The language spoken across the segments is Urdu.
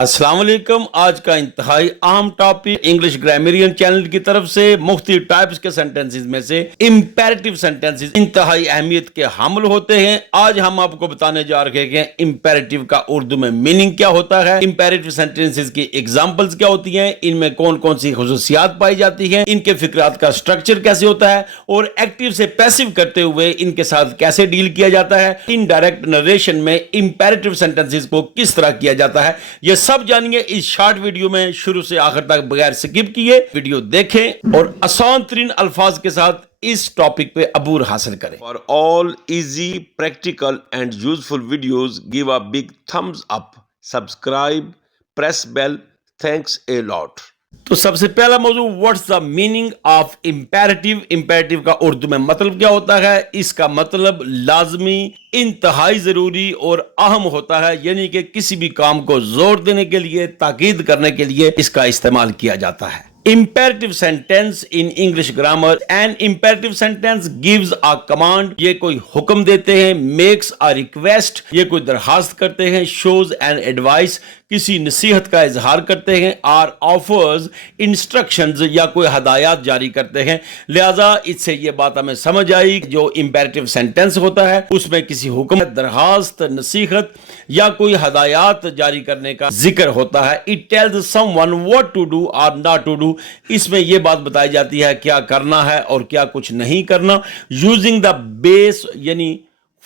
السلام علیکم. آج کا انتہائی اہم ٹاپک انگلش گرامرین چینل کی طرف سے مختلف ٹائپس کے سینٹنسز میں سے امپیریٹو سینٹنسز انتہائی اہمیت کے حامل ہوتے ہیں. آج ہم آپ کو بتانے جا رہے ہیں کہ امپیریٹو کا اردو میں میننگ کیا ہوتا ہے, امپیریٹو سینٹنسز کی ایگزامپلز کیا ہوتی ہیں, ان میں کون کون سی خصوصیات پائی جاتی ہیں, ان کے فقرات کا سٹرکچر کیسے ہوتا ہے اور ایکٹیو سے پیسیو کرتے ہوئے ان کے ساتھ کیسے ڈیل کیا جاتا ہے, انڈائریکٹ نریشن میں امپیریٹو سینٹنسز کو کس طرح کیا جاتا ہے, یہ سب جانیے اس شارٹ ویڈیو میں شروع سے آخر تک بغیر سکپ کیے ویڈیو دیکھیں اور آسان ترین الفاظ کے ساتھ اس ٹاپک پہ عبور حاصل کریں. For all easy, practical and useful videos, give a big thumbs up, subscribe, press bell. Thanks a lot. تو سب سے پہلا موضوع what's the meaning of imperative. Imperative کا اردو میں مطلب کیا ہوتا ہے؟ اس کا مطلب لازمی, انتہائی ضروری اور اہم ہوتا ہے, یعنی کہ کسی بھی کام کو زور دینے کے لیے, تاکید کرنے کے لیے اس کا استعمال کیا جاتا ہے. Imperative sentence in English grammar. An imperative sentence gives a command. یہ کوئی حکم دیتے ہیں. Makes a request. یہ کوئی درخواست کرتے ہیں. Shows an advice. کسی نصیحت کا اظہار کرتے ہیں. Or offers instructions. یا کوئی ہدایات جاری کرتے ہیں. لہذا اس سے یہ بات ہمیں سمجھ آئی جو imperative sentence ہوتا ہے اس میں کسی حکم, درخواست, نصیحت یا کوئی ہدایات جاری کرنے کا ذکر ہوتا ہے. It tells someone what to do or not to do. اس میں یہ بات بتائی جاتی ہے کیا کرنا ہے اور کیا کچھ نہیں کرنا. Using the base یعنی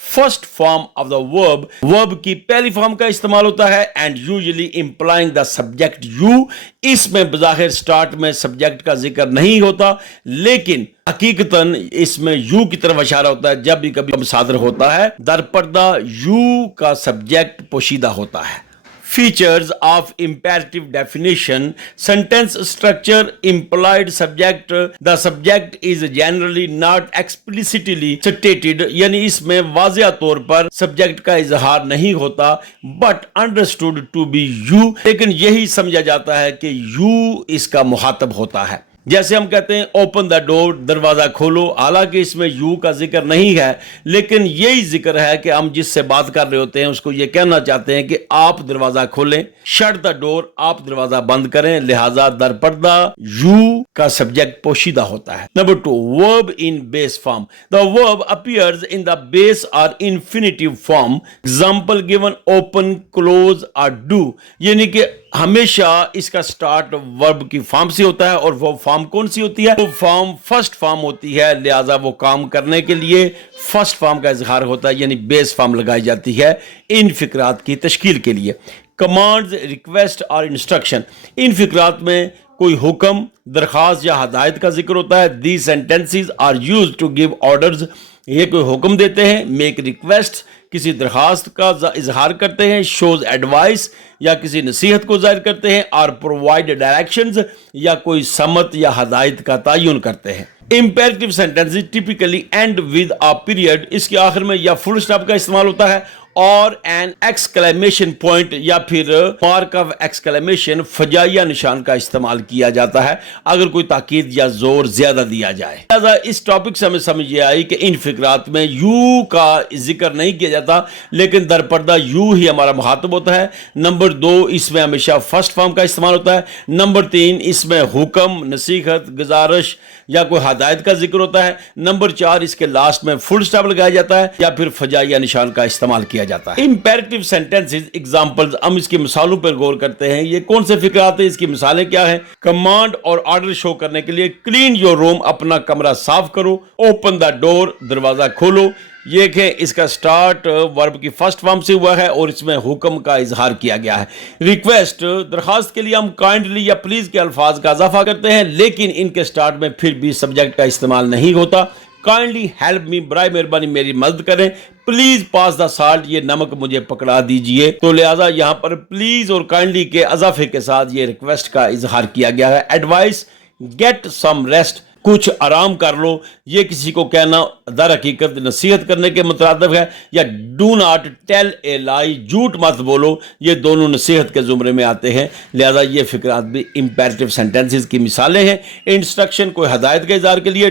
first form of the verb کی پہلی فارم کا استعمال ہوتا ہے. And usually implying the subject you. اس میں بظاہر سٹارٹ میں سبجیکٹ کا ذکر نہیں ہوتا, لیکن حقیقتاً اس میں یو کی طرف اشارہ ہوتا ہے جب بھی کبھی صادر ہوتا ہے. در پردہ یو کا سبجیکٹ پوشیدہ ہوتا ہے. Features of imperative definition. Sentence structure. Implied subject. The subject is generally not explicitly stated. یعنی اس میں واضح طور پر سبجیکٹ کا اظہار نہیں ہوتا, but understood to be you. لیکن یہی سمجھا جاتا ہے کہ you اس کا مخاطب ہوتا ہے. جیسے ہم کہتے ہیں اوپن دا ڈور, دروازہ کھولو, حالانکہ اس میں یو کا ذکر نہیں ہے, لیکن یہی ذکر ہے کہ ہم جس سے بات کر رہے ہوتے ہیں اس کو یہ کہنا چاہتے ہیں کہ آپ دروازہ کھولیں. شٹ دا ڈور, آپ دروازہ بند کریں. لہذا در پردہ یو کا سبجیکٹ پوشیدہ ہوتا ہے. نمبر 2, ورب ان بیس فارم. دا ورب اپیئرز ان دا بیس اور infinitive form. Example given open, close اور ڈو. یعنی کہ ہمیشہ اس کا سٹارٹ ورب کی فارم سے ہوتا ہے, اور وہ فارم کون سی ہوتی ہے؟ وہ فارم فرسٹ فارم ہوتی ہے. لہذا وہ کام کرنے کے لیے فرسٹ فارم کا اظہار ہوتا ہے, یعنی بیس فارم لگائی جاتی ہے ان فقرات کی تشکیل کے لیے. کمانڈز, ریکویسٹ اور انسٹرکشن. ان فقرات میں کوئی حکم, درخواست یا ہدایت کا ذکر ہوتا ہے. These sentences are used to give orders. یہ کوئی حکم دیتے ہیں. میک ریکویسٹ, کسی درخواست کا اظہار کرتے ہیں. شوز ایڈوائس, یا کسی نصیحت کو ظاہر کرتے ہیں. اور پرووائڈ ڈائریکشنز, یا کوئی سمت یا ہدایت کا تعین کرتے ہیں. Imperative sentences typically end with a period. اس کے آخر میں یا فل اسٹاپ کا استعمال ہوتا ہے, اور این ایکسکلیمیشن پوائنٹ یا پھر مارک آف ایکسکلیمیشن, فجائیہ نشان کا استعمال کیا جاتا ہے اگر کوئی تاکید یا زور زیادہ دیا جائے. لہذا اس ٹاپک سے ہمیں سمجھ یہ آئی کہ ان فقرات میں یو کا ذکر نہیں کیا جاتا, لیکن در پردہ یو ہی ہمارا مخاطب ہوتا ہے. نمبر 2, اس میں ہمیشہ فرسٹ فارم کا استعمال ہوتا ہے. نمبر 3, اس میں حکم, نصیحت, گزارش یا کوئی ہدایت کا ذکر ہوتا ہے. نمبر 4, اس کے لاسٹ میں فل اسٹاپ لگایا جاتا ہے یا پھر فجائیہ نشان کا استعمال کیا جاتا ہے. Imperative sentences examples. ہم اس کی مثالوں پر غور کرتے ہیں. یہ کون سے فقرات ہیں, اس کی مثالیں کیا ہیں؟ کمانڈ اور آرڈر شو کرنے کے لیے کلین یور روم, اپنا کمرہ صاف کرو. اوپن دا ڈور, دروازہ کھولو. یہ کہ اس کا سٹارٹ ورب کی فرسٹ فارم سے ہوا ہے اور اس میں حکم کا اظہار کیا گیا ہے. ریکویسٹ, درخواست کے لیے ہم کائنڈلی یا پلیز کے الفاظ کا اضافہ کرتے ہیں, لیکن ان کے سٹارٹ میں پھر بھی سبجیکٹ کا استعمال نہیں ہوتا. کائنڈلی ہیلپ می, برائے مہربانی میری مدد کریں. پلیز پاس دا سالٹ, یہ نمک مجھے پکڑا دیجئے. تو لہٰذا یہاں پر پلیز اور کائنڈلی کے اضافے کے ساتھ یہ ریکویسٹ کا اظہار کیا گیا ہے. ایڈوائس, گیٹ سم ریسٹ, کچھ آرام کر لو. یہ کسی کو کہنا در حقیقت نصیحت کرنے کے مترادف ہے. یا ڈو ناٹ ٹیل اے لائی, جھوٹ مت بولو, یہ دونوں نصیحت کے زمرے میں آتے ہیں. لہذا یہ فقرات بھی امپیریٹو سینٹنسز کی مثالیں ہیں. انسٹرکشن, کوئی ہدایت کے اظہار کے لیے.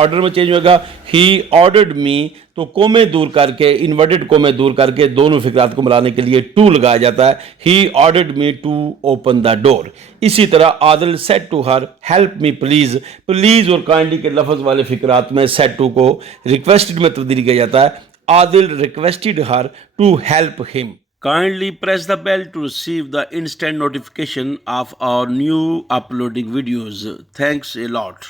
آرڈر میں چینج ہوگا. ہی آرڈرڈ می تو کومے دور کر کے, انورٹڈ کومے دور کر کے دونوں فقرات کو ملانے کے لیے ٹو لگایا جاتا ہے. He ordered me to open the door. اسی طرح Adil said to her help me please. Please اور کائنڈلی کے لفظ والے فقرات میں سیڈ ٹو کو ریکویسٹڈ میں تبدیل کیا جاتا ہے. عادل ریکویسٹڈ ہر ٹو ہیلپ ہم. Kindly press the bell to receive the instant notification of our new uploading videos. Thanks a lot.